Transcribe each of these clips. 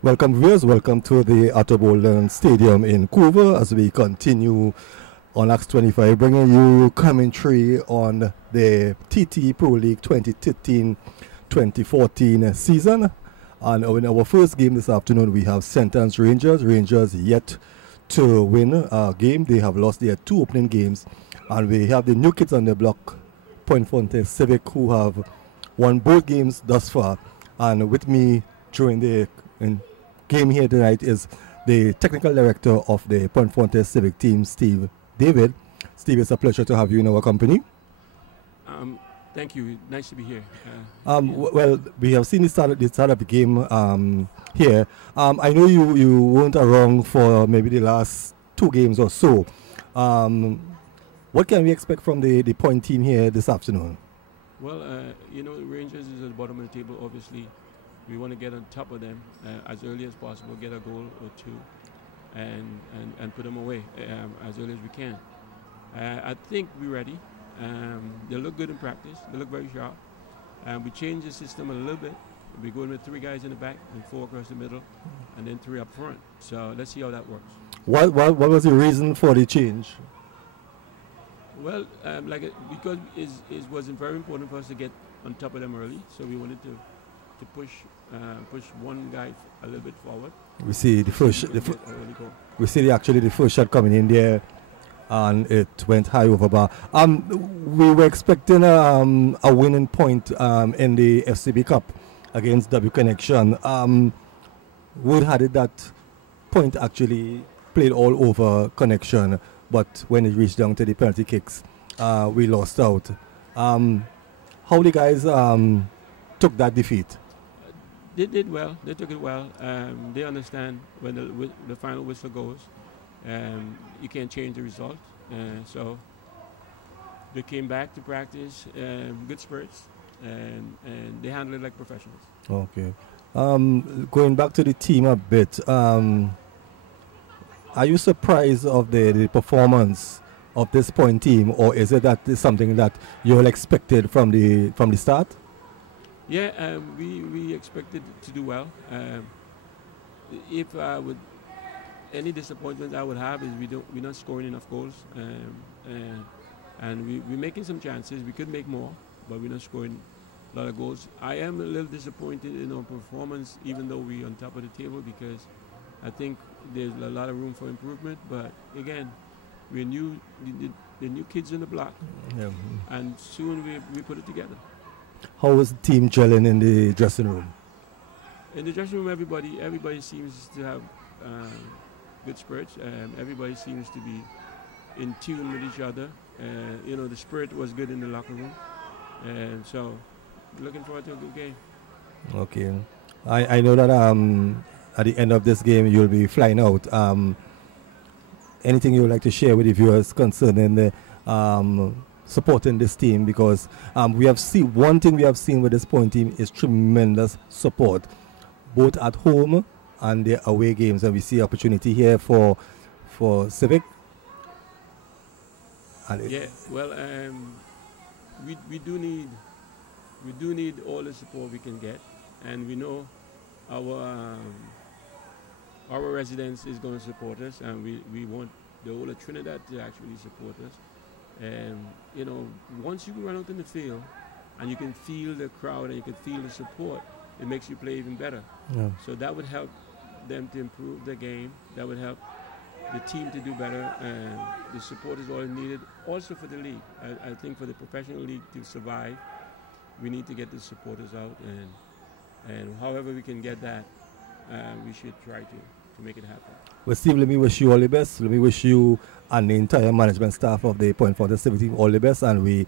Welcome viewers, welcome to the Atterbolden Stadium in Couva as we continue on Acts 25, bringing you commentary on the TT Pro League 2013-2014 season. And in our first game this afternoon, we have St. Anne's Rangers. Rangers yet to win a game. They have lost their two opening games. And we have the new kids on the block, Point Fortin Civic, who have won both games thus far. And with me during the game here tonight is the technical director of the Point Fortin Civic team, Steve David. Steve, it's a pleasure to have you in our company. Thank you. Nice to be here. Well, we have seen the start of the game here. I know you weren't around for maybe the last two games or so. What can we expect from the Point team here this afternoon? Well, Rangers is at the bottom of the table, obviously. We want to get on top of them as early as possible, get a goal or two, and put them away as early as we can. I think we're ready. They look good in practice. They look very sharp. We changed the system a little bit. We're going with 3 guys in the back and 4 across the middle, and then 3 up front. So let's see how that works. What was the reason for the change? Well, because it wasn't very important for us to get on top of them early, so we wanted to push one guy a little bit forward. We see the first. We see actually the first shot coming in there, and it went high over bar. We were expecting a winning point in the FCB Cup against W Connection. Would had it that point actually played all over Connection, but when it reached down to the penalty kicks, we lost out. How the guys took that defeat? They did well. They took it well. They understand when the final whistle goes, you can't change the result. So they came back to practice, good spirits, and they handled it like professionals. Okay. Going back to the team a bit, are you surprised of the performance of this Point team, or is it that is something that you all expected from the start? Yeah, we expected to do well. If I would, any disappointment I would have is we're not scoring enough goals, and we're making some chances. We could make more, but we're not scoring a lot of goals. I am a little disappointed in our performance, even though we're on top of the table, because I think there's a lot of room for improvement. But again, we're new, the new kids in the block, and soon we put it together. How was the team gelling in the dressing room? In the dressing room, everybody seems to have good spirits. Everybody seems to be in tune with each other. The spirit was good in the locker room. So, looking forward to a good game. Okay. I know that at the end of this game, you'll be flying out. Anything you would like to share with the viewers concerning the supporting this team, because we have seen one thing we have seen with this Point team is tremendous support, both at home and the away games, and we see opportunity here for Civic. And we do need all the support we can get, and we know our residents is going to support us, and we want the whole of Trinidad to actually support us. Once you run out in the field and you can feel the crowd and you can feel the support, it makes you play even better. Yeah. So that would help them to improve the game. That would help the team to do better. And the support is all needed. Also for the league. I think for the professional league to survive, we need to get the supporters out. And however we can get that, we should try to make it happen. Well, Steve, let me wish you all the best. Let me wish you and the entire management staff of the Point Fortin Civic team all the best, and we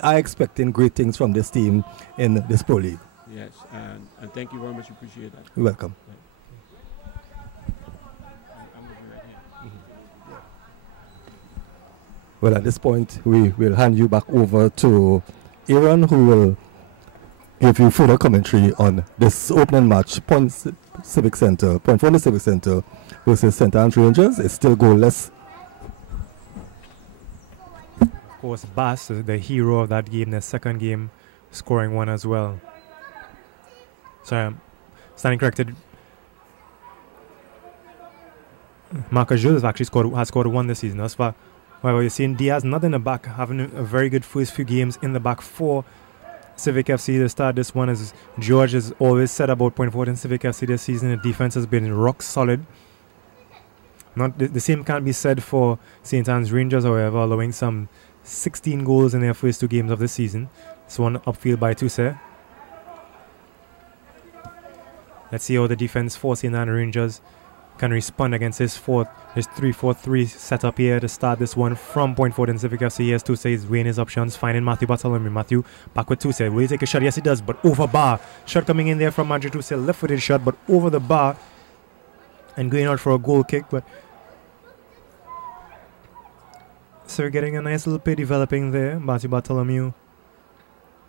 are expecting great things from this team in this Pro League. Yes, and thank you very much. Appreciate that. You're welcome. Well, at this point, we will hand you back over to Aaron, who will give you further commentary on this opening match, Point Fortin Civic Center versus St. Anne's Rangers. It's still goalless. Of course, Bass, the hero of that game, the second game, scoring one as well. So, standing corrected, Marcus Joseph actually has scored one this season. That's why. However, you're seeing Diaz not in the back, having a very good first few games in the back for Civic FC to start this one. As George has always said about Point Fortin Civic FC this season, the defense has been rock solid. Not the same can't be said for St. Anne's Rangers, however, allowing some 16 goals in their first two games of the season. This one upfield by Tuse. Let's see how the defense for St. Anne's Rangers can respond against his 3-4-3 setup here to start this one from Point Fortin Civic FC. Here's Tuse, he's weighing his options, finding Matthew Bartholomew. Matthew back with Tuse. Will he take a shot? Yes, he does, but over bar. Shot coming in there from Madrid Tuse, left-footed shot, but over the bar and going out for a goal kick. But so we're getting a nice little play developing there. Matthew Bartholomew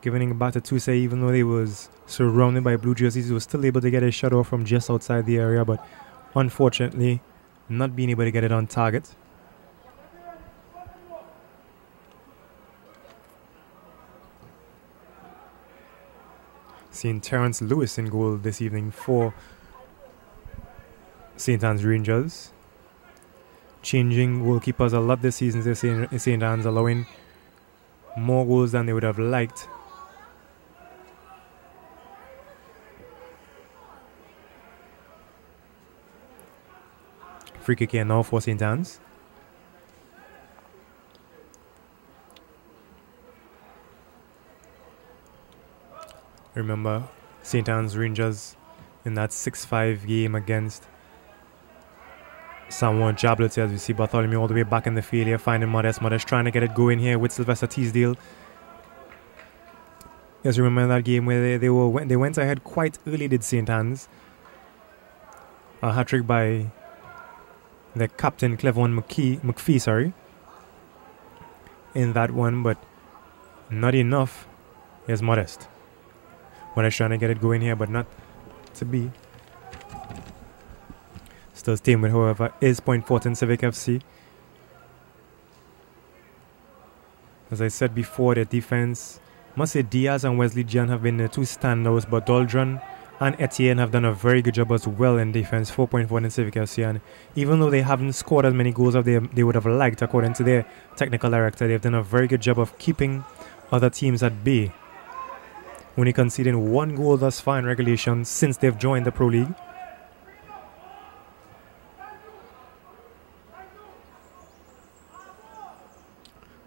giving it back to Tuse, even though he was surrounded by blue jerseys. He was still able to get a shot off from just outside the area, but unfortunately not being able to get it on target. Seeing Terrence Lewis in goal this evening for St. Anne's Rangers. Changing goalkeepers a lot this season. St. Anne's allowing more goals than they would have liked. Free kick here now for St. Anne's. Remember, St. Anne's Rangers in that 6-5 game against Samoa Jablets, as we see Bartholomew all the way back in the field here, finding Modest. Modest trying to get it going here with Sylvester Teasdale. Yes, remember that game where they went ahead quite early, did St. Anne's. A hat-trick by the captain, Clevon McPhee, in that one, but not enough. Here's Modest. Modest trying to get it going here, but not to be. Still staying with, however, is Point Fortin Civic FC. As I said before, the defense, must say Diaz and Wesley Jan have been the two standouts, but Doldron and Etienne have done a very good job as well in defense for Point Fortin Civic FC. And even though they haven't scored as many goals as they would have liked, according to their technical director, they've done a very good job of keeping other teams at bay. Only conceding one goal thus far in regulation since they've joined the Pro League.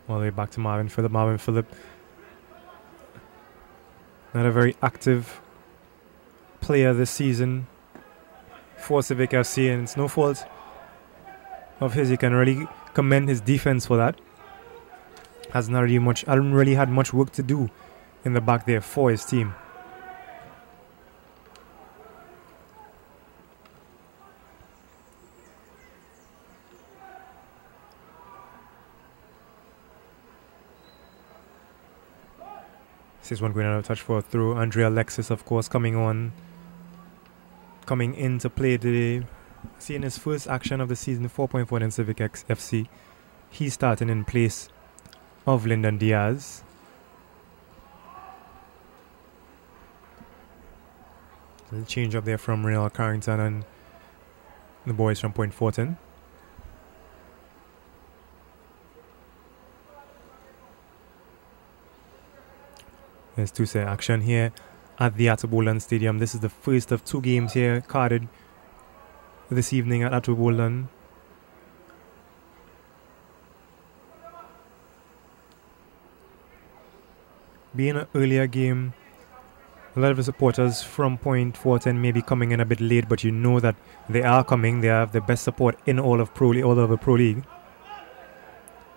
All the way back to Marvin Phillip. Marvin Phillip, not a very active player this season for Civic FC, and it's no fault of his. You can really commend his defense for that. Hasn't really had much work to do in the back there for his team. This one going out of touch for a through. Andrea Alexis, of course, coming into play today. Seeing his first action of the season, 4.4 in Civic FC. He's starting in place of Lyndon Diaz. A little change up there from Renal Carrington and the boys from Point Fortin. There's Tuse action here at the Attobolan Stadium. This is the first of two games here carded this evening at Attobolan. Being an earlier game, a lot of the supporters from Point Fortin may be coming in a bit late, but you know that they are coming. They have the best support in all of the Pro League.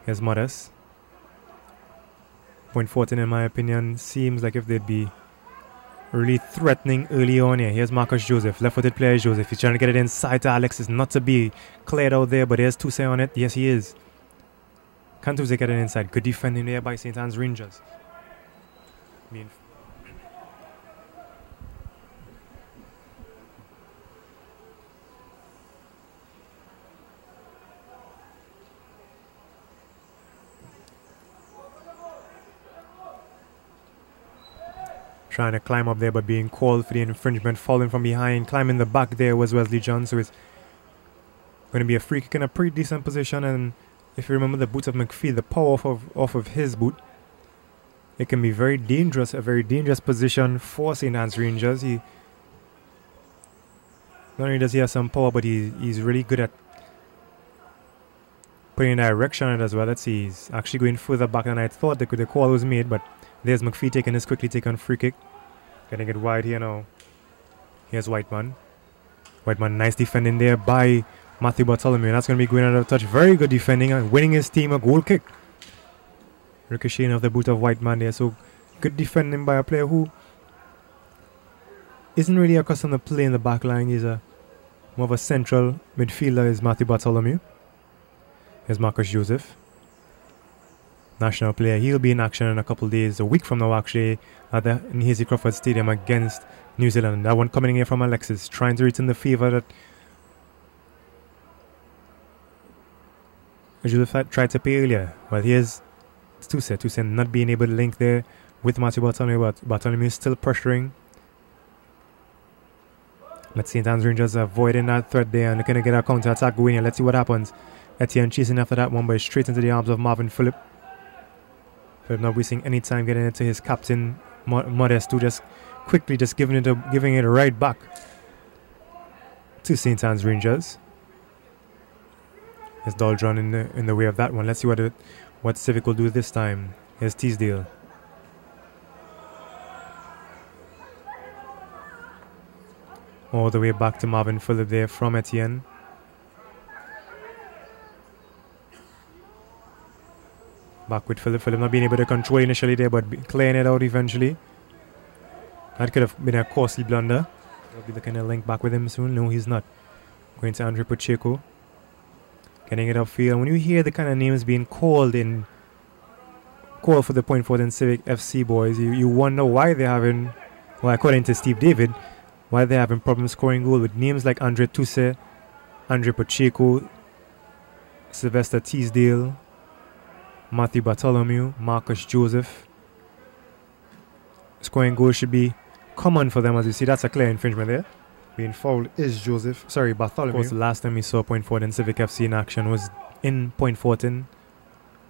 Here's Modest. Point Fortin, in my opinion, seems like if they'd be really threatening early on here. Here's Marcus Joseph, left-footed player Joseph. He's trying to get it inside to Alexis, not to be cleared out there, but there's Tuse on it. Yes, he is. Can Tuse get it inside? Good defending there by St. Anne's Rangers. Trying to climb up there, but being called for the infringement, falling from behind. Climbing the back there was Wesley John, so it's Going to be a free kick in a pretty decent position, and if you remember the boot of McPhee, the power off of his boot, it can be very dangerous, a very dangerous position for St. Anne's Rangers. Not only does he have some power, but he's really good at putting a direction on it as well. Let's see, he's actually going further back than I thought the call was made, but there's McPhee taking his quickly taken free kick. Getting it wide here now. Here's Whiteman. Whiteman, nice defending there by Matthew Bartholomew. That's going to be going out of touch. Very good defending and winning his team a goal kick. Ricocheting off the boot of Whiteman there. So good defending by a player who isn't really accustomed to play in the back line. He's more of a central midfielder is Matthew Bartholomew. Here's Marcus Joseph. National player. He'll be in action in a couple of days, a week from now actually, at the Hazy Crawford Stadium against New Zealand. That one coming in here from Alexis, trying to return the favour that Joseph tried to pay earlier. Well, here's Tuse not being able to link there with Matthew Bartholomew, but Bartholomew is still pressuring. Let's St. Anne's Rangers avoiding that threat there and looking to get a counter attack going here. Let's see what happens. Etienne chasing after that one, but straight into the arms of Marvin Phillip. Phillip not wasting any time getting into his captain Modesto, just quickly just giving it right back to St. Anne's Rangers. There's Doldron in the way of that one. Let's see what Civic will do this time. Here's Teasdale. All the way back to Marvin Phillip there from Etienne. Back with Phillip. Phillip not being able to control initially there, but clearing it out eventually. That could have been a costly blunder. We'll be looking to link back with him soon. No, he's not. Going to Andre Pacheco. Getting it upfield. When you hear the kind of names being called for the Point Fortin Civic FC boys, you wonder why they're having, well, according to Steve David, why they're having problems scoring goal with names like Andre Tuse, Andre Pacheco, Sylvester Teasdale, Matthew Bartholomew, Marcus Joseph. Scoring goals should be common for them, as you see. That's a clear infringement there. Being fouled is Bartholomew. Of course, the last time we saw Point Fortin Civic FC in action was in Point Fortin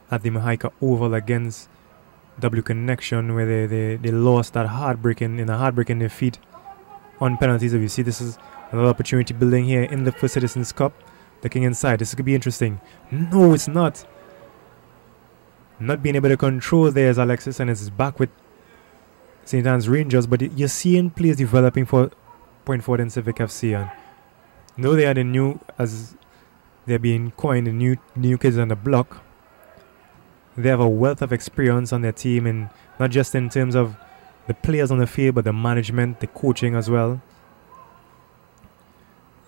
at the Mahaika Oval against W Connection, where they lost that heartbreaking defeat on penalties. As you see, this is another opportunity building here in the First Citizens Cup. Looking inside, this could be interesting. No, it's not. Not being able to control there is Alexis, and it's back with St. Anne's Rangers, but you're seeing players developing for Point Fortin Civic FC, and though they are the new, as they're being coined, the new kids on the block, they have a wealth of experience on their team, and not just in terms of the players on the field, but the management, the coaching as well.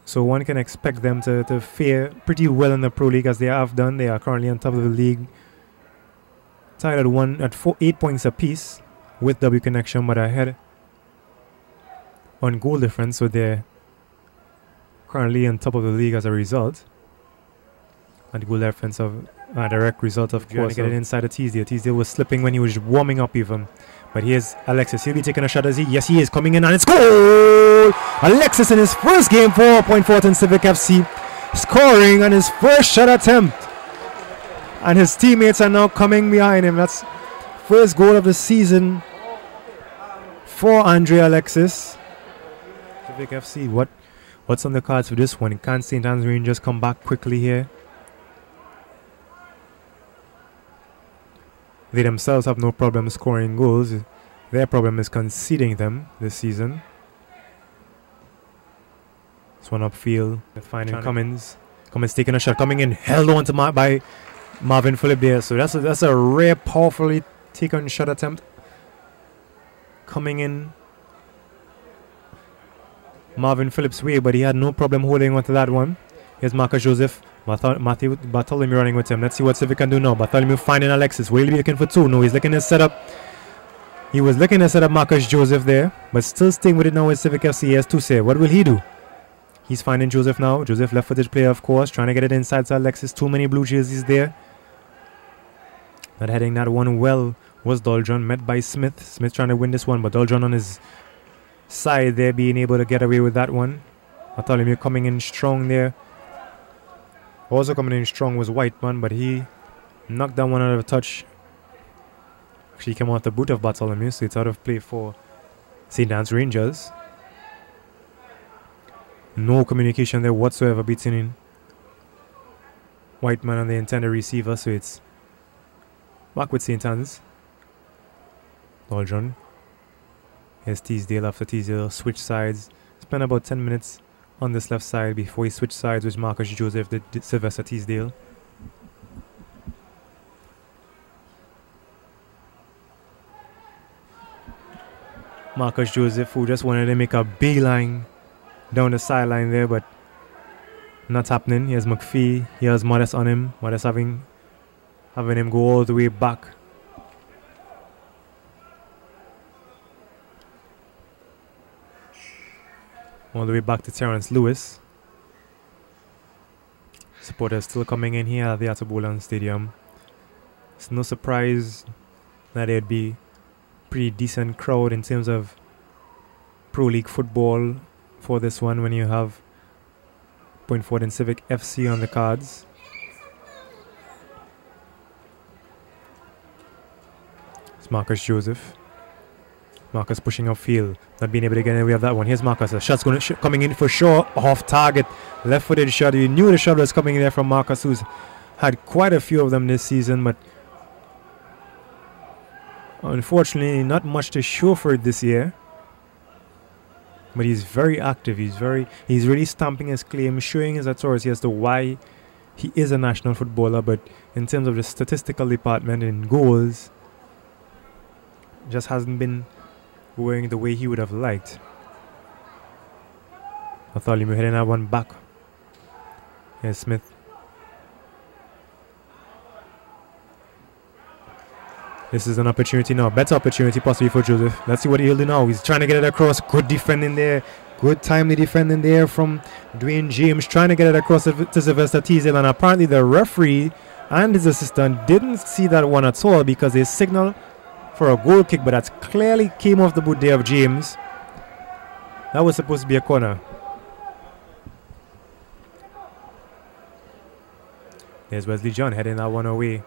So one can expect them to fare pretty well in the Pro League, as they have done. They are currently on top of the league, tied at 8 points apiece with W Connection, but ahead on goal difference, so they're currently on top of the league as a result. And goal difference of a direct result, of course. Get it inside of Teasdale. Teasdale was slipping when he was warming up even. But here's Alexis. He'll be taking a shot as yes, he is coming in, and it's goal! Alexis in his first game for Point Fortin Civic FC, scoring on his first shot attempt. And his teammates are now coming behind him. That's first goal of the season for Andre Alexis. Civic FC, what's on the cards for this one? Can St. Anne's Rangers come back quickly here? They themselves have no problem scoring goals. Their problem is conceding them this season. This one upfield. They're finding Cummins. Cummins taking a shot, coming in, held on to by Marvin Phillip there. So that's a rare, powerfully taken shot attempt. Coming in Marvin Phillip's way, but he had no problem holding on to that one. Here's Marcus Joseph. Matthew Bartholomew running with him. Let's see what Civic can do now. Bartholomew finding Alexis. Will he be looking for two? No, he's looking to set up. He was looking to set up Marcus Joseph there, but still staying with it now with Civic FC. He has Tuse. What will he do? He's finding Joseph now. Joseph, left-footed player, of course, trying to get it inside to Alexis. Too many blue jerseys there. Not heading that one well was Doldron, met by Smith. Smith trying to win this one, but Doldron on his side there, being able to get away with that one. Bartholomew coming in strong there Also coming in strong was Whiteman, but he knocked down one out of touch. Actually came off the boot of Bartholomew, so it's out of play for St. Anne's Rangers. No communication there whatsoever between Whiteman and the intended receiver, so it's back with St. Anne's. Doldron. Here's Teasdale after Teasdale switch sides. Spent about 10 minutes on this left side before he switched sides with Marcus Joseph, the Sylvester Teasdale. Marcus Joseph, who just wanted to make a beeline down the sideline there, but not happening. Here's McPhee. Here's Modest on him. Modest having him go all the way back. All the way back to Terrence Lewis. Supporters still coming in here at the Atabolan Stadium. It's no surprise that it'd be pretty decent crowd in terms of Pro League football for this one when you have Fortin Civic FC on the cards. It's Marcus Joseph. Marcus pushing upfield, not being able to get away with that one. Here's Marcus. The shot's coming in for sure, off target, left-footed shot. You knew the shot was coming in there from Marcus, who's had quite a few of them this season, but unfortunately not much to show for it this year. But he's very active. He's really stamping his claim, showing his authority as to why he is a national footballer. But in terms of the statistical department in goals, just hasn't been going the way he would have liked. Bartholomew heading that one back. Here's Smith. This is an opportunity now, better opportunity possibly for Joseph. Let's see what he'll do now. He's trying to get it across. Good defending there. Good timely defending there from Dwayne James, trying to get it across to Sylvester Teasdale. And apparently the referee and his assistant didn't see that one at all because they signaled for a goal kick, but that clearly came off the boot there of James. That was supposed to be a corner. There's Wesley John heading that one away.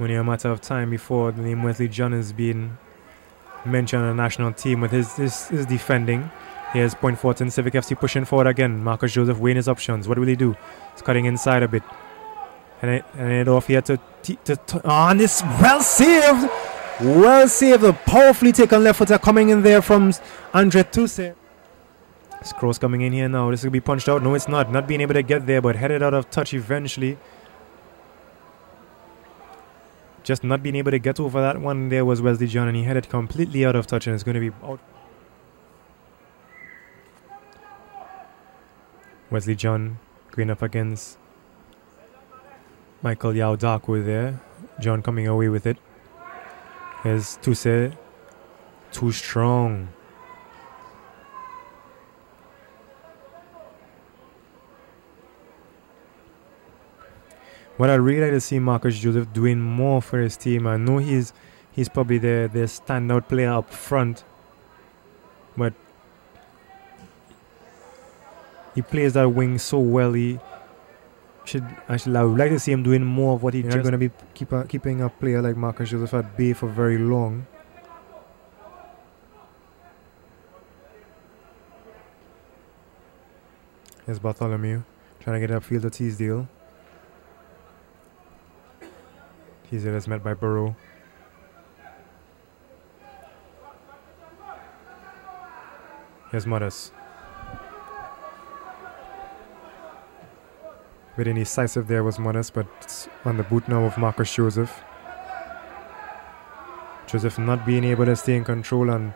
Only a matter of time before the name Wesley John is being mentioned on the national team with his defending. Here's Fortin Civic FC pushing forward again. Marcus Joseph weighing his options. What will he do? He's cutting inside a bit. And it off here to and this well saved. Well saved. A powerfully taken left footer coming in there from Andre Toussaint. This cross coming in here now. This will be punched out. No, it's not. Not being able to get there, but headed out of touch eventually. Just not being able to get over that one there was Wesley John, and he headed completely out of touch, and it's going to be out. Wesley John going up against Michael Yao Darko there. John coming away with it. Here's Toussaint. Too strong. What I'd really like to see Marcus Joseph doing more for his team. I know he's probably the standout player up front, but he plays that wing so well. I would like to see him doing more of what he's not going to be keeping a player like Marcus Joseph at bay for very long. Here's Bartholomew trying to get upfield to Teasdale. Teasdale is met by Burrow. Here's Modest. Very decisive there was Modest, but it's on the boot now of Marcus Joseph. Joseph not being able to stay in control and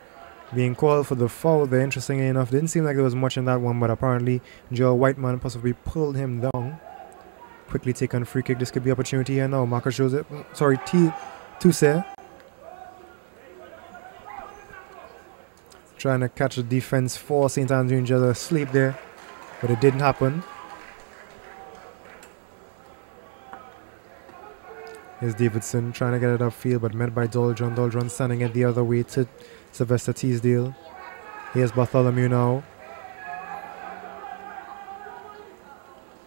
being called for the foul there. Interestingly enough, didn't seem like there was much in that one, but apparently Joel Whiteman possibly pulled him down. Quickly take on free kick. This could be opportunity here now. Marcus Joseph, sorry, Toussaint. Trying to catch the defense for St. Anne's Rangers asleep there, but it didn't happen. Here's Davidson trying to get it upfield, but met by Doldron. Doldron standing it the other way to Sylvester Teasdale. Here's Bartholomew now.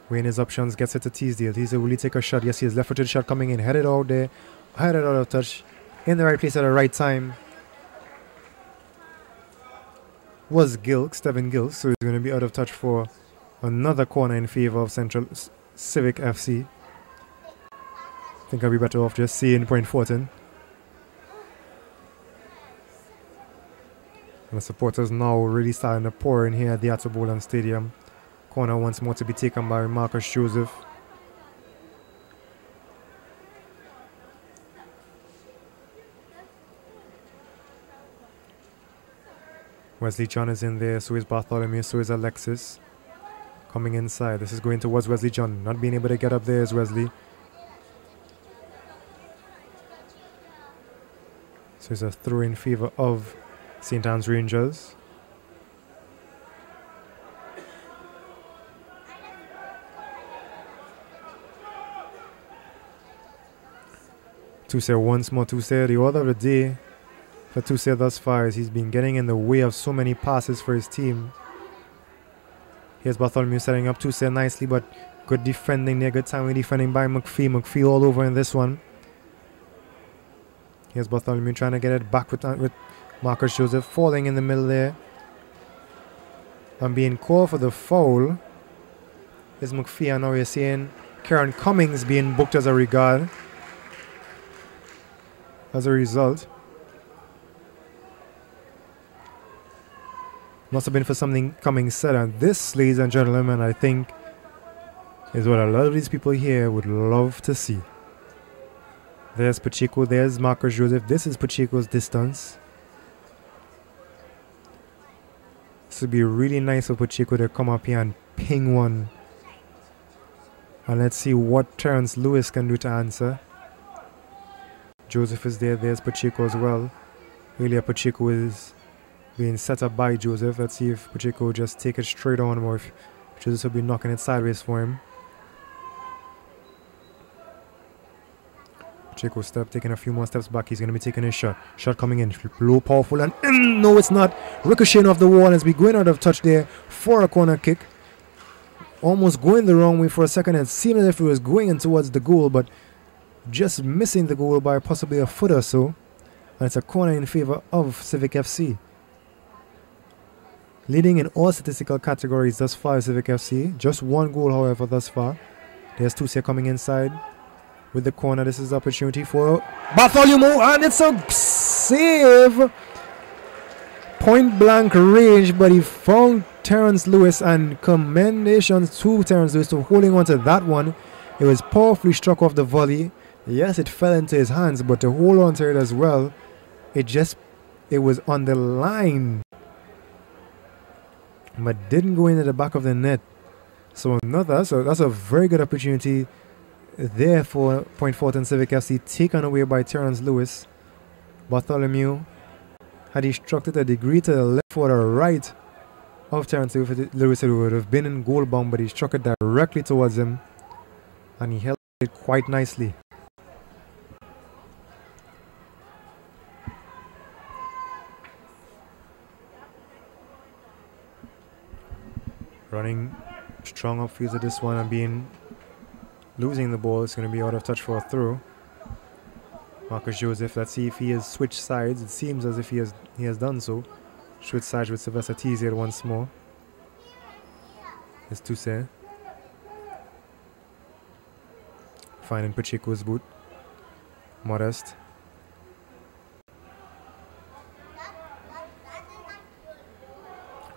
Weighing his options, gets it to Teasdale. Teasdale will he take a shot? Yes, he has left-footed shot coming in. Headed out there. Headed out of touch. In the right place at the right time. Was Gilks, Stephen Gilks. So he's going to be out of touch for another corner in favor of Central Civic FC. I think I'll be better off just seeing Point Fortin. And the supporters now really starting to pour in here at the Atabolan Stadium. Corner once more to be taken by Marcus Joseph. Wesley John is in there, so is Bartholomew, so is Alexis. Coming inside, this is going towards Wesley John. Not being able to get up there is Wesley. So it's a throw in favor of St. Anne's Rangers. Toussé once more. Toussé, the order of the day for Toussé thus far is he's been getting in the way of so many passes for his team. Here's Bartholomew setting up Toussé nicely, but good defending there. Good timely defending by McPhee. McPhee all over in this one. Here's Bartholomew trying to get it back with Marcus Joseph falling in the middle there. And being called for the foul is McPhee. And now we're seeing Karen Cummings being booked as a regard. As a result. Must have been for something Cummings said. And this, ladies and gentlemen, I think is what a lot of these people here would love to see. There's Pacheco, there's Marcus Joseph. This is Pacheco's distance. This would be really nice for Pacheco to come up here and ping one. And let's see what Terrence Lewis can do to answer. Joseph is there, there's Pacheco as well. Really, Pacheco is being set up by Joseph. Let's see if Pacheco just take it straight on or if Joseph will be knocking it sideways for him. Pacheco step, taking a few more steps back. He's going to be taking his shot. Shot coming in. Low, powerful, and no, it's not. Ricocheting off the wall as we going out of touch there for a corner kick. Almost going the wrong way for a second. It seemed as if it was going in towards the goal, but just missing the goal by possibly a foot or so. And it's a corner in favor of Civic FC. Leading in all statistical categories thus far, Civic FC. Just one goal, however, thus far. There's Toussé coming inside. With the corner, this is the opportunity for Bartholomew, and it's a save. Point blank range, but he found Terrence Lewis, and commendations to Terrence Lewis for holding on to that one. It was powerfully struck off the volley. Yes, it fell into his hands, but to hold on to it as well, it was on the line, but didn't go into the back of the net. So that's a very good opportunity there for Point Fortin Civic FC, taken away by Terrence Lewis. Bartholomew, had he struck it a degree to the left or the right of Terrence Lewis, it would have been in goal bound, but he struck it directly towards him, and he held it quite nicely. Running strong upfield to this one and losing the ball. It's going to be out of touch for a throw. Marcus Joseph, let's see if he has switched sides. It seems as if he has done so. Switch sides with Sylvester Teasdale once more. It's Toussé. Finding Pacheco's boot. Modest.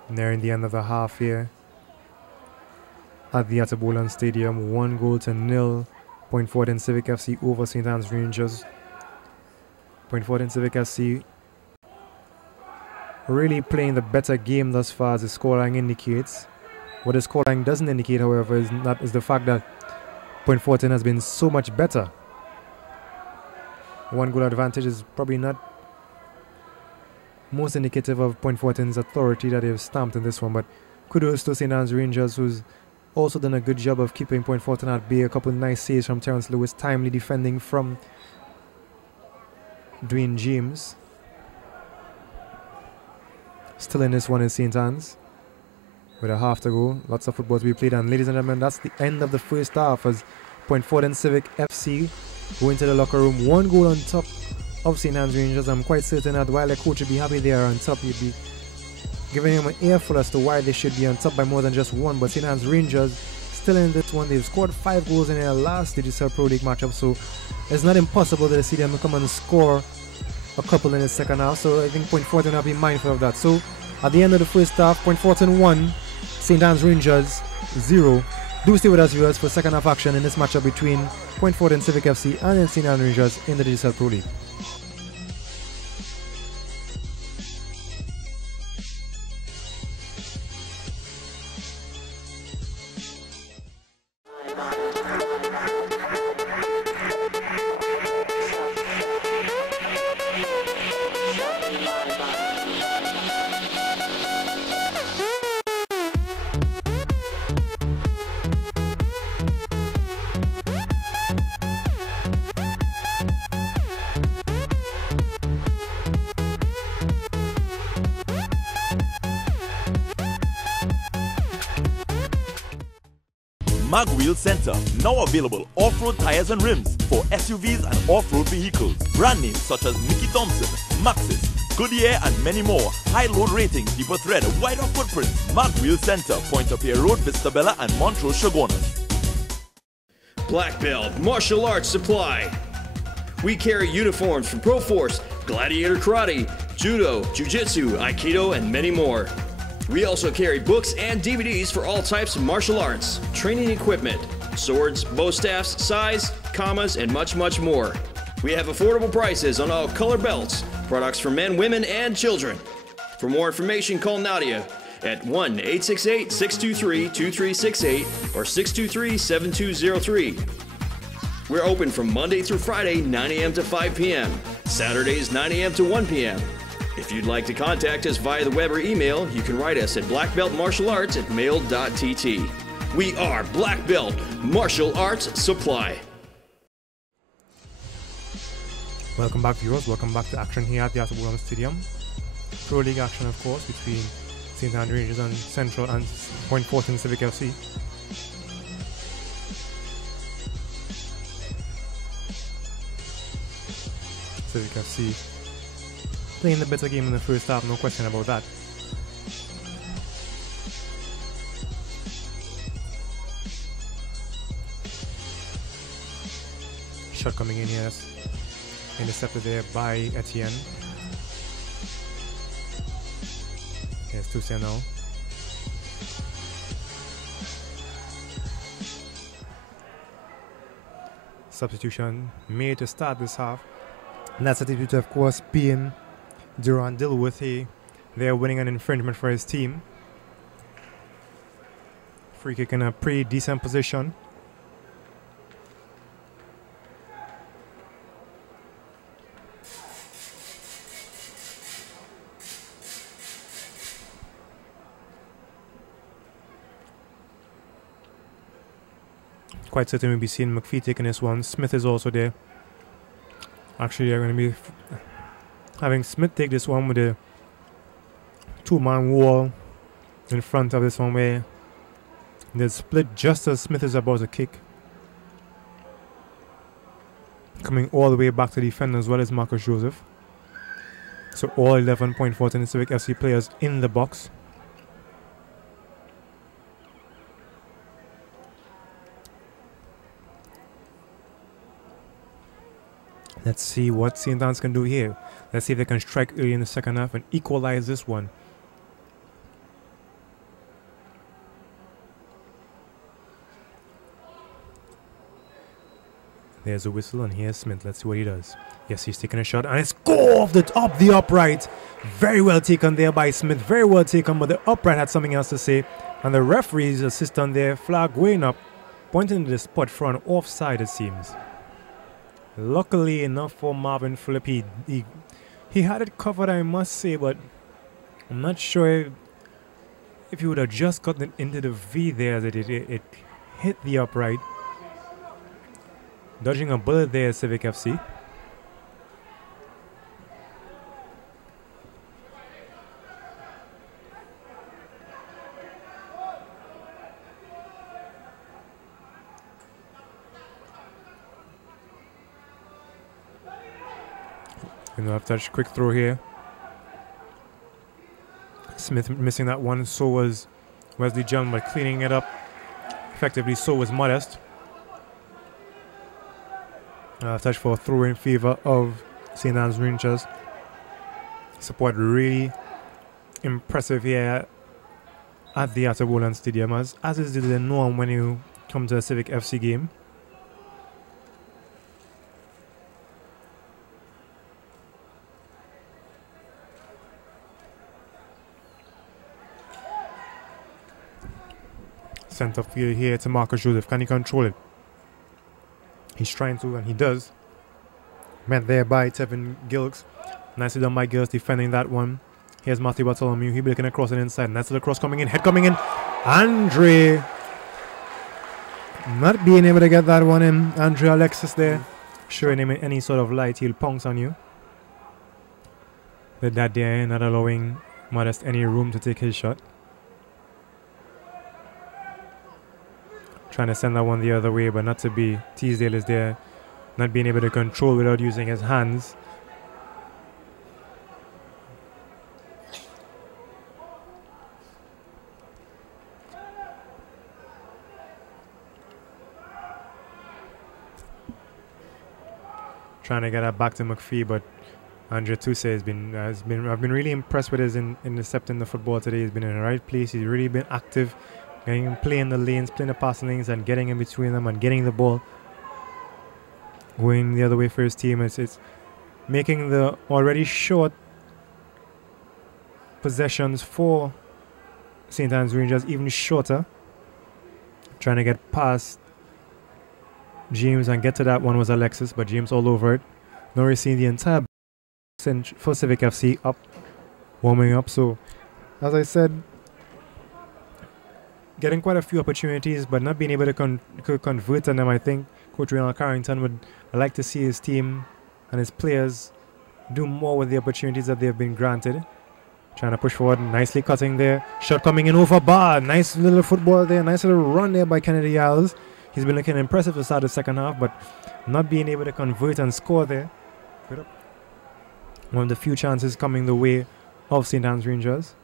Nearing the end of the half here at the Atabolan Stadium. 1-0. Point Fortin Civic FC over St. Anne's Rangers. Point Fortin Civic FC really playing the better game thus far, as the scoreline indicates. What the scoreline doesn't indicate, however, is the fact that Point Fortin has been so much better. 1 goal advantage is probably not most indicative of Point Fortin's authority that they've stamped in this one, but kudos to St. Anne's Rangers, who's also done a good job of keeping Point Fortin at bay. A couple of nice saves from Terrence Lewis, timely defending from Dwayne James. Still in this one is St. Anne's. with a half to go. Lots of football to be played. And ladies and gentlemen, that's the end of the first half as Point Fortin Civic FC go into the locker room. 1 goal on top of St. Anne's Rangers. I'm quite certain that while the coach would be happy they are on top, he'd be giving him an earful as to why they should be on top by more than just 1. But St. Anne's Rangers still in this one. They've scored 5 goals in their last Digital Pro League matchup, so it's not impossible to see them come and score a couple in the second half. So I think Point Fortin will be mindful of that. So at the end of the first half, Point Fortin 1, St. Anne's Rangers 0. Do stay with us, viewers, for second half action in this matchup between Point Fortin Civic FC and St. Anne's Rangers in the Digital Pro League. Mag Wheel Center, now available off-road tires and rims for SUVs and off-road vehicles. Brand names such as Mickey Thompson, Maxxis, Goodyear and many more. High load ratings, deeper thread, wider footprint. Mag Wheel Center, Point of Pierre Road, Vistabella and Montrose, Chagonas. Black Belt Martial Arts Supply. We carry uniforms for Pro Force, Gladiator Karate, Judo, Jiu-Jitsu, Aikido and many more. We also carry books and DVDs for all types of martial arts, training equipment, swords, bow staffs, size, commas, and much, much more. We have affordable prices on all color belts, products for men, women, and children. For more information, call Nadia at 1-868-623-2368 or 623-7203. We're open from Monday through Friday, 9 a.m. to 5 p.m., Saturdays, 9 a.m. to 1 p.m. If you'd like to contact us via the web or email, you can write us at blackbeltmartialarts@mail.tt. We are Black Belt Martial Arts Supply. Welcome back, viewers. Welcome back to action here at the Athabulon Stadium. Pro League action, of course, between St. Anne's Rangers and Central and Point Fortin Civic FC. Civic FC playing the better game in the first half, no question about that. Shot coming in, yes. Intercepted there by Etienne. Here's Toussaint now. Substitution made to start this half. And that substitute, of course, being Durand Dilworthy. They're winning an infringement for his team. Free kick in a pretty decent position. Quite certain we'll be seeing McPhee taking this one. Smith is also there. Actually, they're going to be having Smith take this one with a 2-man wall in front of this one where they split just as Smith is about to kick. Coming all the way back to defend as well as Marcus Joseph. So all 11 Point Fortin Civic FC players in the box. Let's see what St. Anne's can do here. Let's see if they can strike early in the second half and equalize this one. There's a whistle and here's Smith. Let's see what he does. Yes, he's taking a shot and it's off the upright. Very well taken there by Smith. Very well taken, but the upright had something else to say. And the referee's assistant there, flag going up, pointing to the spot for an offside, it seems. Luckily enough for Marvin Phillip, he had it covered, I must say, but I'm not sure if he would have just gotten into the V there that it hit the upright. Dodging a bullet there, Civic FC. Have touch, quick throw here. Smith missing that one, so was Wesley John, but cleaning it up effectively, so was Modest. Touch for a throw in favor of St. Anne's Rangers. Support really impressive here at the Atabolan Stadium, as is the norm when you come to a Civic FC game. Center field here to Marcus Joseph. Can he control it? He's trying to, and he does. Met there by Tevin Gilks. Nicely done by Gilks defending that one. Here's Matthew Bartholomew. He'll be looking across it inside. Nice little cross coming in. Head coming in. Andre not being able to get that one in. Andre Alexis there. Showing him any sort of light, he'll pounce on you. With that there, not allowing Modest any room to take his shot. Trying to send that one the other way, but not to be. Teasdale is there, not being able to control without using his hands. Trying to get that back to McPhee, but Andre Tousse I've been really impressed with his intercepting the football today. He's been in the right place. He's really been active. Getting him playing the lanes, playing the passing lanes, and getting in between them and getting the ball going the other way for his team. It's making the already short possessions for St. Anne's Rangers even shorter. Trying to get past James and get to that one was Alexis, but James all over it. Now we're seeing the entire for Civic FC up, warming up. So, as I said, getting quite a few opportunities, but not being able to convert on them. I think Coach Reynald Carrington would like to see his team and his players do more with the opportunities that they have been granted. Trying to push forward, nicely cutting there. Shot coming in over bar. Nice little football there. Nice little run there by Kennedy Alves. He's been looking impressive to start the second half, but not being able to convert and score there. One of the few chances coming the way of St. Anne's Rangers.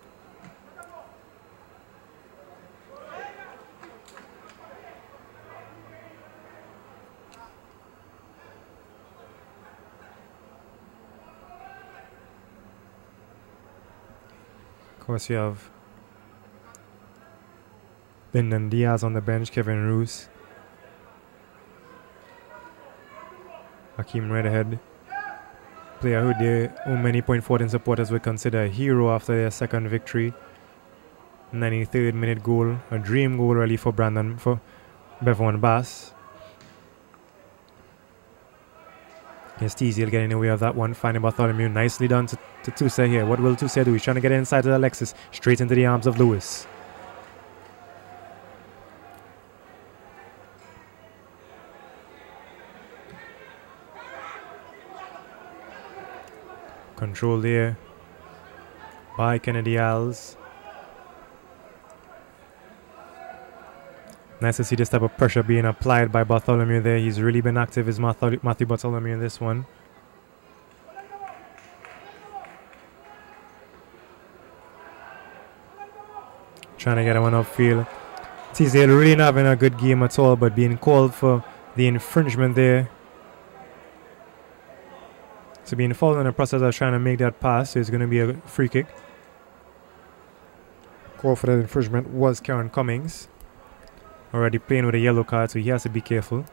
Of course, you have Lyndon Diaz on the bench, Kevin Roos, Hakeem Redhead, player who many Fortin supporters would consider a hero after their second victory. 93rd minute goal, a dream goal really for Bevan Bass. Here's Teasdale getting away of that one, finding Bartholomew. Nicely done to Tousse here. What will Tousse do? He's trying to get inside to Alexis, straight into the arms of Lewis. Control there by Kennedy Alves. Nice to see this type of pressure being applied by Bartholomew there. He's really been active as Matthew Bartholomew in this one. Trying to get one upfield. Teasdale really not having a good game at all, but being called for the infringement there. So being followed in the process of trying to make that pass, so it's going to be a free kick. Call for that infringement was Karen Cummings. Already playing with a yellow card, so he has to be careful.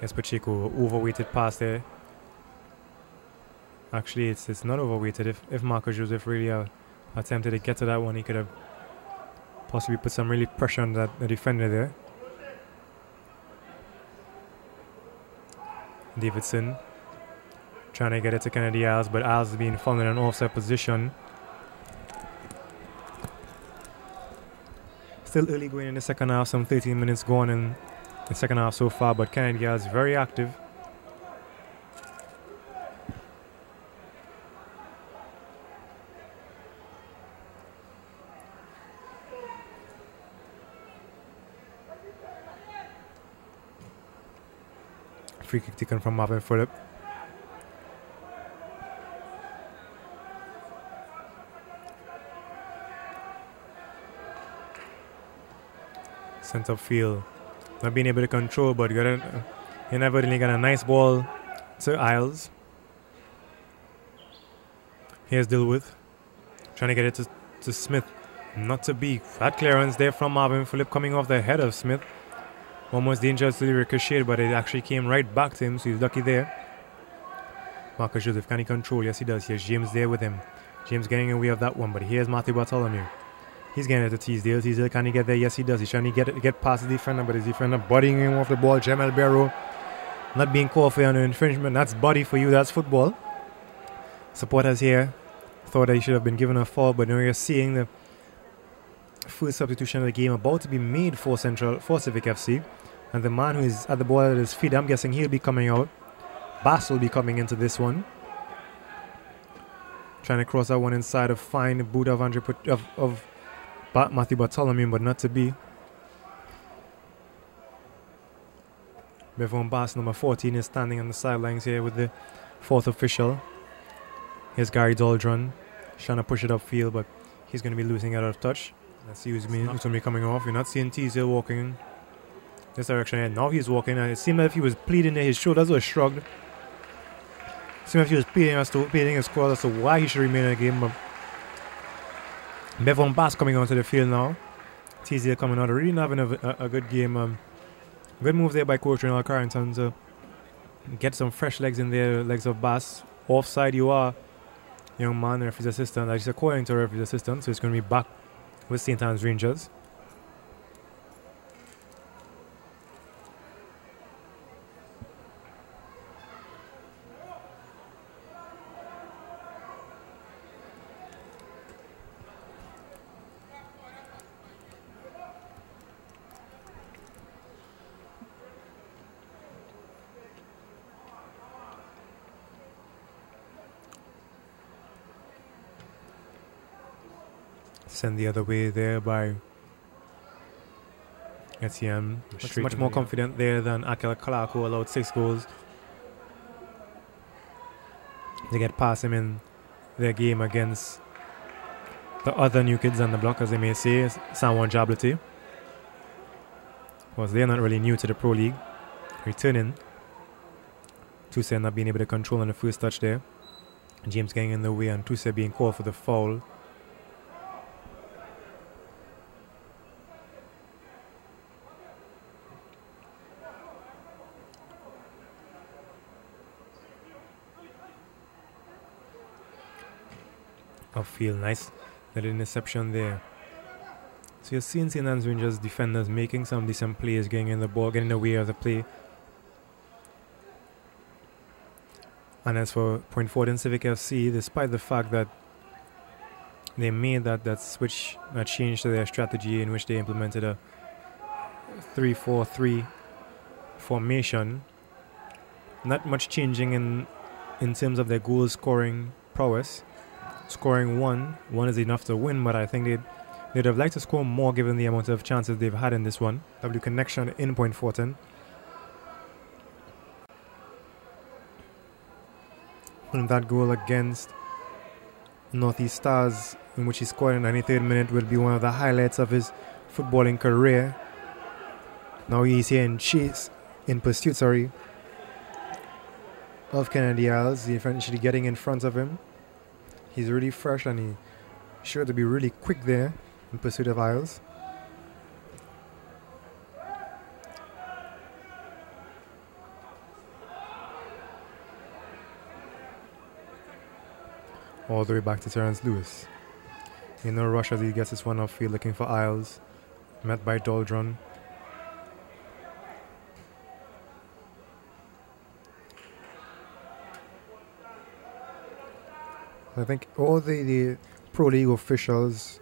Yes, Pacheco, overweighted pass there. Actually, it's not overweighted. If Marcus Joseph really attempted to get to that one, he could have possibly put some really pressure on the defender there. Davidson trying to get it to Kennedy Alves, but Alves is being found in an offside position. Still early going in the second half, some 13 minutes gone in the second half so far, but Kennedy Alves very active. free kick taken from Marvin Phillip. Centre field, not being able to control, but he never really got a nice ball to Isles. Here's Dilworth, trying to get it to Smith. Not to be. That clearance there from Marvin Phillip coming off the head of Smith. Almost dangerously ricocheted, but it actually came right back to him, so he's lucky there. Marcus Joseph, can he control? Yes, he does. Here's James there with him. James getting away of that one, but here's Matthew Bartholomew. He's getting it to Teasdale. Teasdale, can he get there? Yes, he does. He's trying to get past the defender, but his defender bodying him off the ball. Jamel Barrow not being called for an infringement. That's body for you. That's football. Supporters here thought that he should have been given a foul, but now you're seeing the first substitution of the game about to be made for Civic FC. And the man who is at the ball at his feet, I'm guessing he'll be coming out. Bass will be coming into this one. Trying to cross that one inside to find the boot of Matthew Bartholomew, but not to be. Bevan Bass, number 14, is standing on the sidelines here with the fourth official. Here's Gary Doldrun, trying to push it upfield, but he's going to be losing out of touch. Let's see who's going to be coming off. You're not seeing Teasdale walking in this direction here. Now he's walking, and it seemed like if he was pleading there, his shoulders were shrugged. It seemed like he was pleading his cause as to why he should remain in the game, but Bevan Bass coming onto the field now. Teasdale coming out, really not having a good game. Good move there by Coach Renal Carrington to get some fresh legs in there, legs of Bass. Offside you are, young man, referee's assistant. That's according to referee's assistant, so it's going to be back with St. Anne's Rangers. Send the other way there by Etienne. Much more confident there than Akel Clark, who allowed 6 goals. They get past him in their game against the other new kids on the block, as they may say, Sanwan Jablati. Because they're not really new to the Pro League. Returning. Toussaint not being able to control on the first touch there. James getting in the way and Toussaint being called for the foul. Upfield, nice little interception there. So you're seeing St. Anne's Rangers defenders making some decent plays, getting in the ball, getting in the way of the play. And as for Point Fortin Civic FC, despite the fact that they made that switch, that change to their strategy in which they implemented a 3-4-3 formation, not much changing in terms of their goal scoring prowess. Scoring one is enough to win, but I think they'd have liked to score more given the amount of chances they've had in this one. W connection in Point Fortin. And that goal against Northeast Stars, in which he scored in the 93rd minute, will be one of the highlights of his footballing career. Now he's here in chase, in pursuit, of Kennedy Isles. He's eventually getting in front of him. He's really fresh and he's sure to be really quick there in pursuit of Isles. All the way back to Terence Lewis. In no rush as he gets this one off field looking for Isles. Met by Doldrun. I think all the Pro League officials,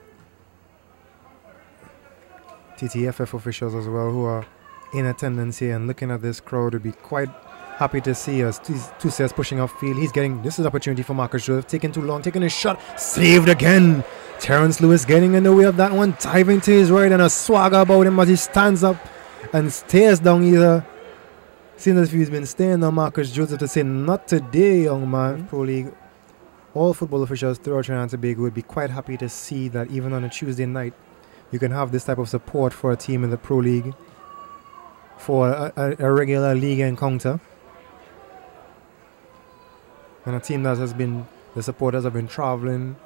TTFF officials as well, who are in attendance here and looking at this crowd would be quite happy to see us. Toussaint pushing off field. He's getting, this is opportunity for Marcus Joseph. Taking too long, taking a shot. Saved again. Terence Lewis getting in the way of that one. Diving to his right and a swagger about him as he stands up and stares down either Seems as if he's been staying on Marcus Joseph to say, not today, young man. Pro League, all football officials throughout Trinidad and Tobago would be quite happy to see that even on a Tuesday night, you can have this type of support for a team in the Pro League for a regular league encounter. And a team that has been, the supporters have been traveling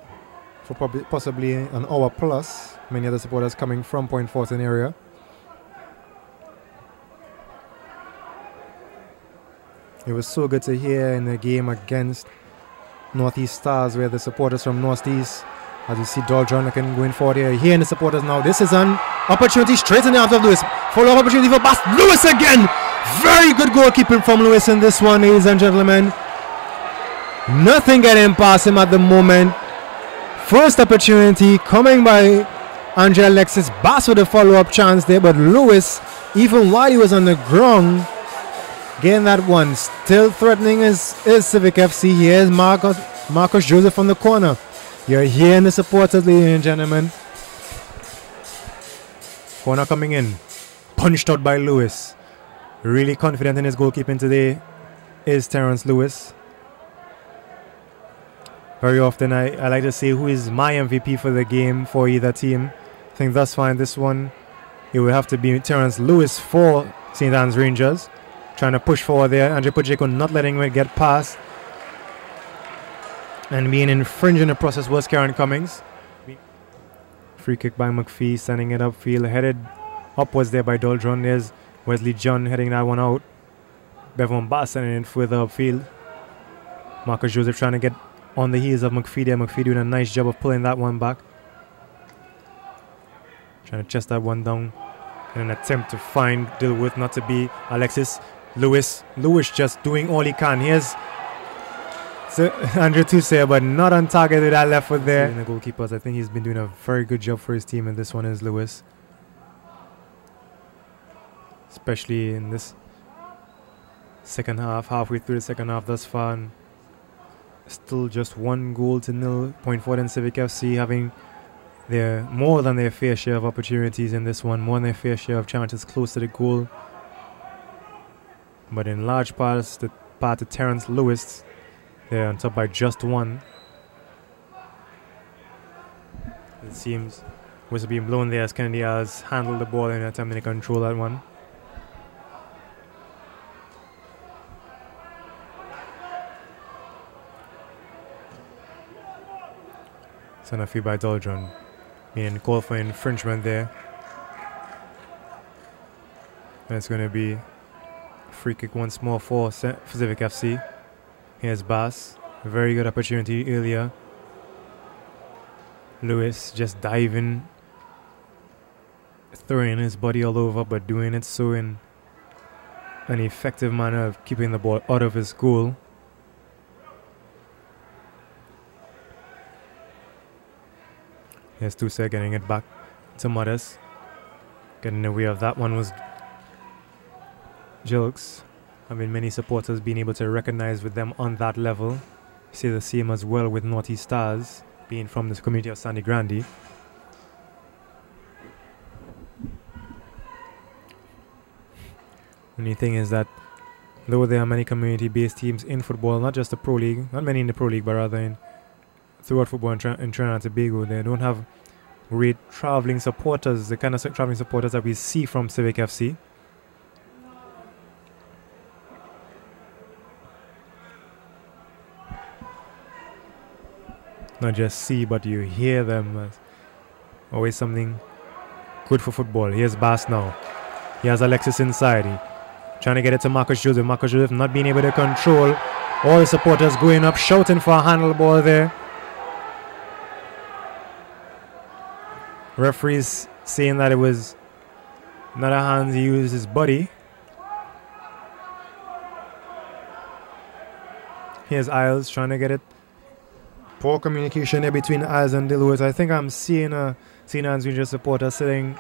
for possibly an hour plus. Many other supporters coming from Point Fortin area. It was so good to hear in the game against Northeast Stars, where the supporters from Northeast, as you see Doldron looking going forward here. Hearing the supporters now. This is an opportunity straight in the arms of Lewis. Follow-up opportunity for Bass. Lewis again. Very good goalkeeping from Lewis in this one, ladies and gentlemen. Nothing getting past him at the moment. First opportunity coming by Andre Alexis. Bass with a follow-up chance there, but Lewis, even while he was on the ground, getting that one. Still threatening is Civic FC. Here's Marcus Joseph from the corner. You're hearing the supporters, ladies and gentlemen. Corner coming in. Punched out by Lewis. Really confident in his goalkeeping today is Terrence Lewis. Very often I like to say who is my MVP for the game for either team. I think thus far in this one, it will have to be Terrence Lewis for St. Anne's Rangers. Trying to push forward there. Andre Pacheco not letting it get past. And being infringed in the process was Karen Cummings. Free kick by McPhee, sending it upfield. Headed upwards there by Doldron. There's Wesley John heading that one out. Bevan Bass sending it further upfield. Marcus Joseph trying to get on the heels of McPhee there. McPhee doing a nice job of pulling that one back. Trying to chest that one down in an attempt to find Dilworth, not to be Alexis. Lewis just doing all he can. Here's Andrew Tusse, but not on target with that left foot there. The goalkeepers, I think he's been doing a very good job for his team, and this one is Lewis. Especially in this second half, halfway through the second half thus far. And still just 1-0 Point Fortin Civic FC having more than their fair share of opportunities in this one, more than their fair share of chances close to the goal. But in large parts, the part of Terrence Lewis, they're on top by just one. It seems whistle being blown there as Kennedy has handled the ball in attempting to control that one. Send a feed by Doldron. Being called for infringement there. And it's going to be free kick once more for Civic FC. Here's Bass. A very good opportunity earlier. Lewis just diving, throwing his body all over, but doing it so in an effective manner of keeping the ball out of his goal. Here's Tusse getting it back to Modest. Getting away of that one was Jilks. I mean, many supporters being able to recognize with them on that level. See the same as well with Northeast Stars, being from the community of Sandy Grande. Only thing is that though there are many community-based teams in football, not just the Pro League, not many in the Pro League, but rather throughout football in Trinidad and Tobago, they don't have great traveling supporters, the kind of traveling supporters that we see from Civic FC. Not just see, but you hear them. Always something good for football. Here's Bass now. He has Alexis inside. Trying to get it to Marcus Joseph. Marcus Joseph not being able to control. All the supporters going up, shouting for a handle ball there. Referees saying that it was not a hand, he used his body. Here's Isles trying to get it. Poor communication there between Isles and Dilworth. I think I'm seeing a St. Anne's Rangers supporter sitting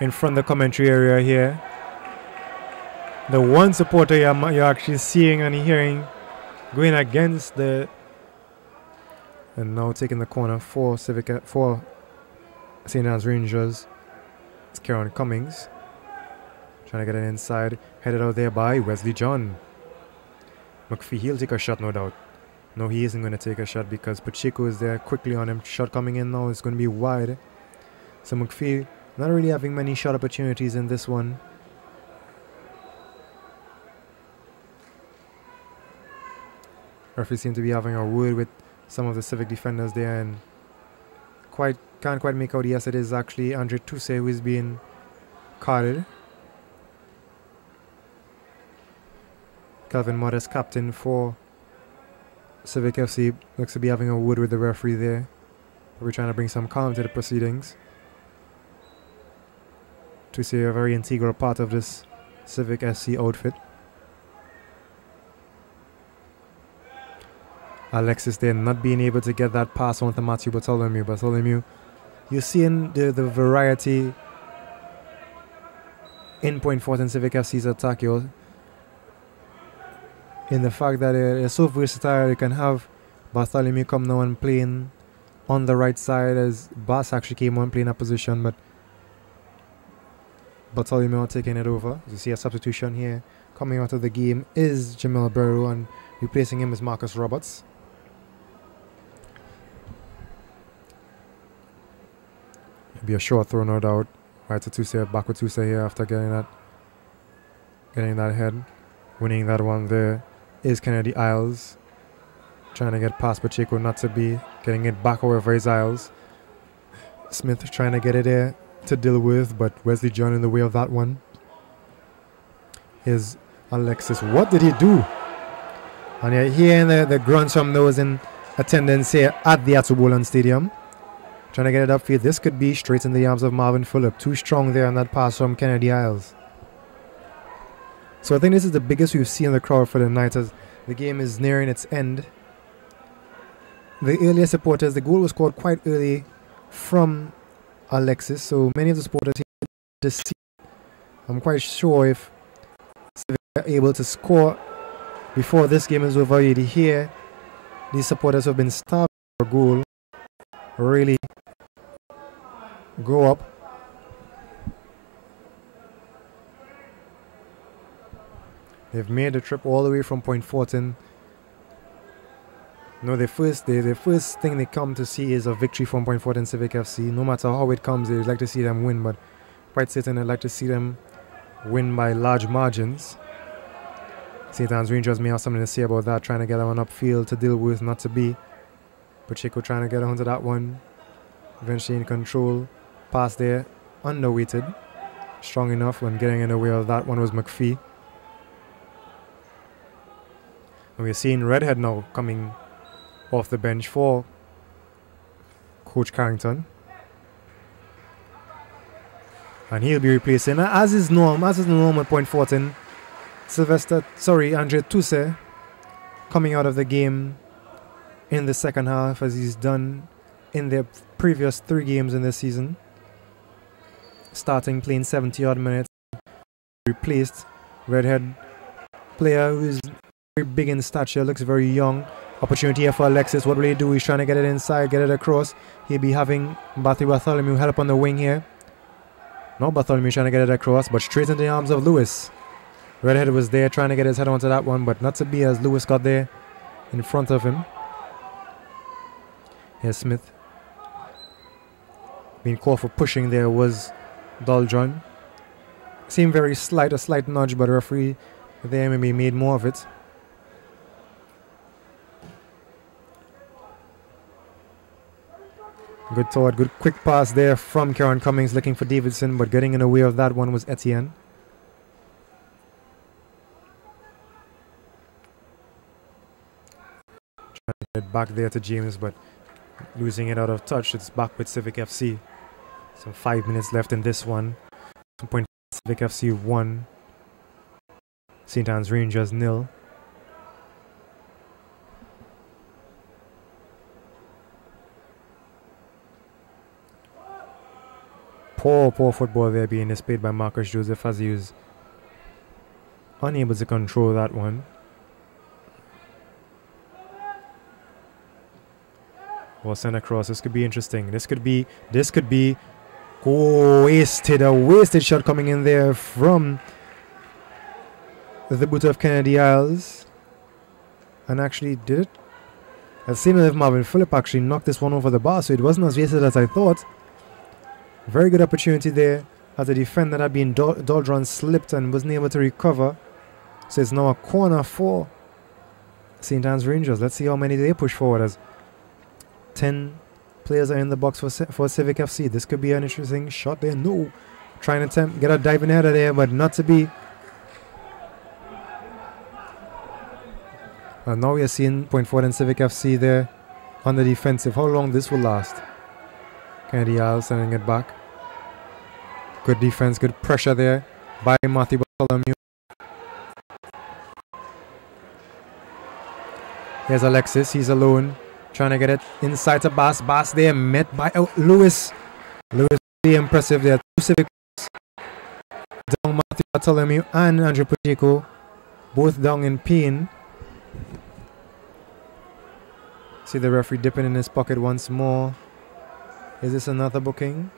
in front of the commentary area here. The one supporter you're actually seeing and hearing going against the, and now taking the corner for St. Anne's Rangers. It's Karen Cummings Trying to get it inside. Headed out there by Wesley John. McPhee, he'll take a shot, no doubt. No, he isn't going to take a shot because Pacheco is there quickly on him. Shot coming in now. It's going to be wide. So McPhee not really having many shot opportunities in this one. Referee seems to be having a word with some of the Civic defenders there and can't quite make out. Yes, it is actually Andre Tousse who is being carded. Calvin Modest, captain for Civic FC, looks to be having a word with the referee there. We're trying to bring some calm to the proceedings. Tousse, a very integral part of this Civic FC outfit. Alexis there not being able to get that pass on to Matthew Bartholomew. Bartholomew, you're seeing the variety in Point Fortin Civic FC's attack, in the fact that they're so versatile. You can have Bartholomew come now and playing on the right side as Bass actually came on playing that position, but Bartholomew taking it over. You see a substitution here coming out of the game is Jamel Barrow, and replacing him is Marcus Roberts. It'll be a short throw, no doubt. Right to Tousse, back with Tousse here after getting that head. Winning that one there is Kennedy Isles. Trying to get past Pacheco, not to be. Getting it back over is Isles. Smith trying to get it there to deal with, but Wesley John in the way of that one. Here's Alexis. What did he do? And you're hearing the grunts from those in attendance here at the Atubolan Stadium. Trying to get it upfield. This could be straight in the arms of Marvin Phillip. Too strong there on that pass from Kennedy Isles. So I think this is the biggest we've seen in the crowd for the night as the game is nearing its end. The earlier supporters, the goal was scored quite early from Alexis, so many of the supporters here to see. I'm quite sure if Civic are able to score before this game is over, you'd hear these supporters who have been starved for a goal really go up. They've made the trip all the way from Point Fortin. No, the first thing they come to see is a victory from Point Fortin Civic FC. No matter how it comes, they'd like to see them win, but quite certain I'd like to see them win by large margins. St. Anne's Rangers may have something to say about that, trying to get one upfield to deal with, not to be. Pacheco trying to get onto that one. Eventually in control. Pass there, underweighted. Strong enough when getting in the way of that one was McPhee. And we're seeing Redhead now coming off the bench for Coach Carrington. And he'll be replacing, as is norm at Point Fortin, Andre Tousse coming out of the game in the second half, as he's done in the previous 3 games in this season. Starting playing 70-odd minutes. Replaced Redhead player who is very big in stature, looks very young. Opportunity here for Alexis. What will he do? He's trying to get it inside, get it across. He'll be having Bartholomew help on the wing here. No, Bartholomew trying to get it across, but straight into the arms of Lewis. Redhead was there trying to get his head onto that one, but not to be, as Lewis got there in front of him. Here's Smith. Being called for pushing there was Doldron. Seemed very slight, a slight nudge, but the referee there maybe made more of it. Good thought, good quick pass there from Karen Cummings looking for Davidson, but getting in the way of that one was Etienne. Trying to get it back there to James, but losing it out of touch. It's back with Civic FC. Some 5 minutes left in this one. 2 point Civic FC 1. St. Anne's Rangers 0. Poor football there being displayed by Marcus Joseph as he was unable to control that one. Well, sent across. This could be interesting. This could be wasted. A wasted shot coming in there from the boot of Kennedy Isles and actually did it. It seemed as if Marvin Phillip actually knocked this one over the bar, so it wasn't as wasted as I thought. Very good opportunity there as the defender that had been Doldron slipped and wasn't able to recover. So it's now a corner for St. Anne's Rangers. Let's see how many they push forward, as 10 players are in the box for Civic FC. This could be an interesting shot there. No. Trying to get a diving header there, but not to be. And now we are seeing Point Fortin Civic FC there on the defensive. How long this will last? Kennedy Isles sending it back. Good defense, good pressure there by Matthew Bartholomew. Here's Alexis, he's alone, trying to get it inside to Bass. Bass there, met by Lewis. Lewis, really impressive there. Two Civic down, Matthew Bartholomew and Andrew Pacheco, both down in pain. See the referee dipping in his pocket once more. Is this another booking?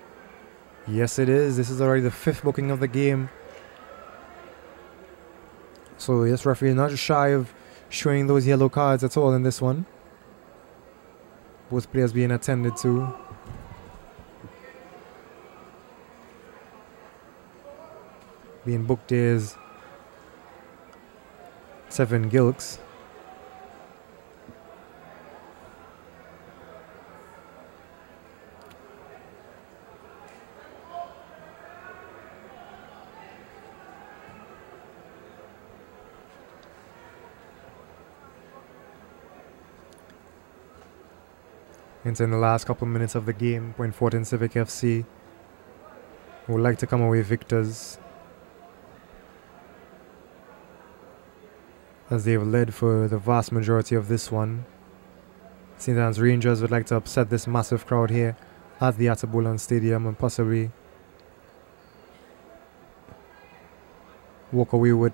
Yes, it is. This is already the 5th booking of the game. So yes, referee not shy of showing those yellow cards at all in this one. Both players being attended to. Being booked is 7 Gilks. Into the last couple of minutes of the game, Point Fortin Civic FC would like to come away victors, as they've led for the vast majority of this one. St. Anne's Rangers would like to upset this massive crowd here at the Atabulan Stadium and possibly walk away with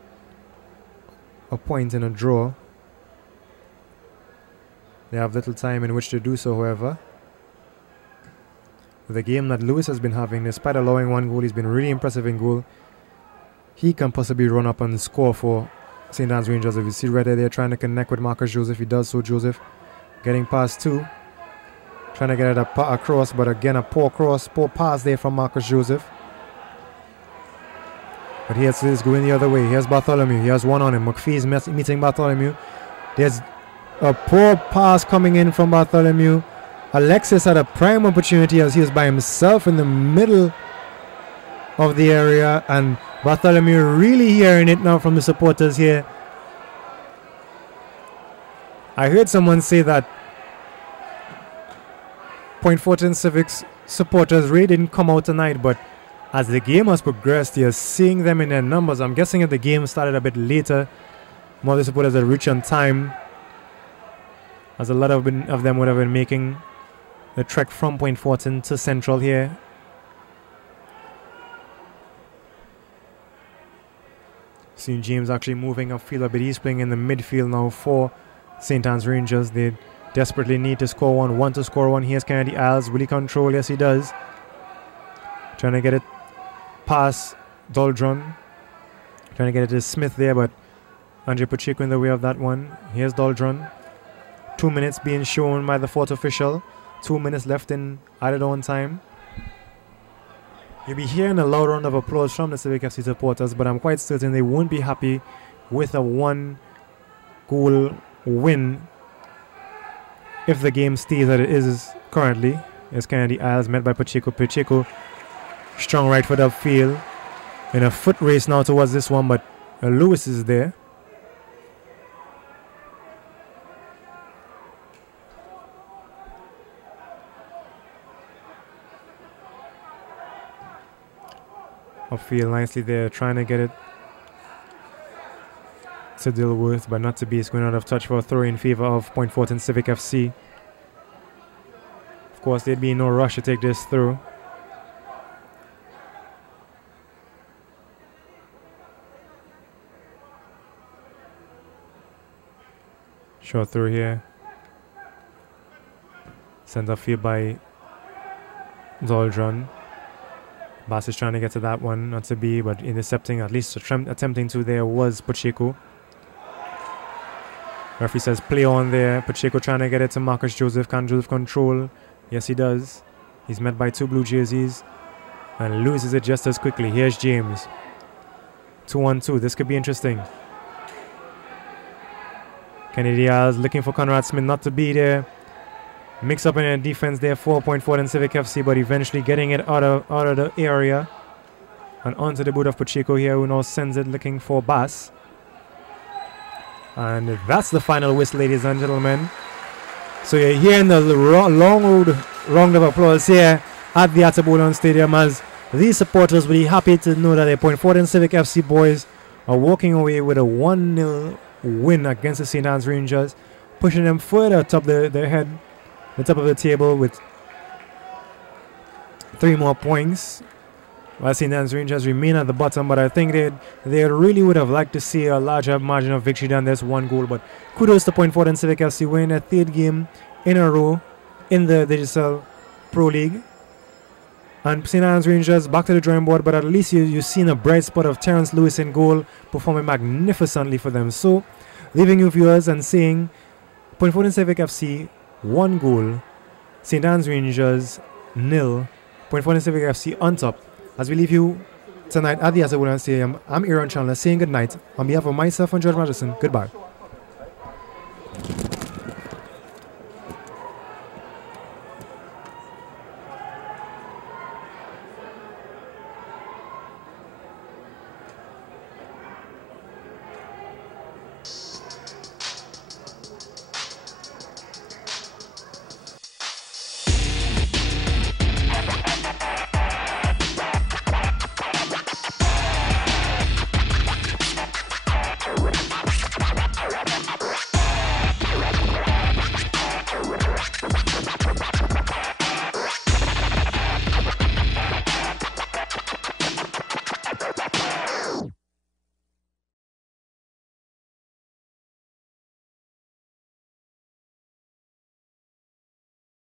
a point in a draw. They have little time in which to do so, however. The game that Lewis has been having, despite allowing 1 goal, he's been really impressive in goal. He can possibly run up and score for St. Anne's Rangers. If you see right there, trying to connect with Marcus Joseph. He does so, Joseph. Getting past 2. Trying to get it across, but again, a poor pass there from Marcus Joseph. But here's this going the other way. Here's Bartholomew. He has one on him. McPhee's meeting Bartholomew. There's a poor pass coming in from Bartholomew. Alexis had a prime opportunity as he was by himself in the middle of the area, and Bartholomew really hearing it now from the supporters here. I heard someone say that Point Fortin Civic's supporters really didn't come out tonight, but as the game has progressed, you're seeing them in their numbers. I'm guessing if the game started a bit later, more of the supporters had reached on time, as a lot of them would have been making the trek from Point Fortin to Central here. Seeing James actually moving upfield a bit. He's playing in the midfield now for St. Anne's Rangers. They desperately need to score one. Want to score one. Here's Kennedy Isles. Will he control? Yes, he does. Trying to get it past Doldron. Trying to get it to Smith there, but Andre Pacheco in the way of that one. Here's Doldron. 2 minutes being shown by the 4th official. 2 minutes left in added on time. You'll be hearing a loud round of applause from the Civic FC supporters, but I'm quite certain they won't be happy with a 1-goal win if the game stays as it is currently. As Kennedy Isles met by Pacheco. Pacheco, strong right foot upfield. In a foot race now towards this one, but Lewis is there. Upfield nicely there, trying to get it to Dilworth, but not to be. It's going out of touch for a throw in favor of Point Fortin Civic FC. Of course, there'd be no rush to take this through. Short through here. Sent upfield by Doldron. Bass is trying to get to that one, not to be, but intercepting, at least attempting to there was Pacheco. Referee says play on there. Pacheco trying to get it to Marcus Joseph. Can Joseph control? Yes, he does. He's met by 2 blue jerseys and loses it just as quickly. Here's James. 2-on-2. This could be interesting. Kennedy Diaz looking for Conrad Smith not to be there. Mix up in the defense there, 4-point Fortin Civic FC, but eventually getting it out of the area and onto the boot of Pacheco here, who now sends it looking for Bass. And that's the final whistle, ladies and gentlemen. So you're hearing the long round of applause here at the Atabolon Stadium, as these supporters will be happy to know that the Point Fortin Civic FC boys are walking away with a 1-0 win against the St. Anne's Rangers, pushing them further atop the top of the table with 3 more points, while St. Anne's Rangers remain at the bottom. But I think they really would have liked to see a larger margin of victory than this 1 goal. But kudos to Point Fortin Civic FC winning their 3rd game in a row in the Digital Pro League. And St. Anne's Rangers back to the drawing board, but at least you've seen a bright spot of Terrence Lewis in goal, performing magnificently for them. So leaving you viewers and saying Point Fortin Civic FC 1 goal, St. Anne's Rangers 0, Point Fortin Civic FC on top. As we leave you tonight at the Atabolon Stadium, I'm Aaron Chandler saying good night. On behalf of myself and George Madison, goodbye.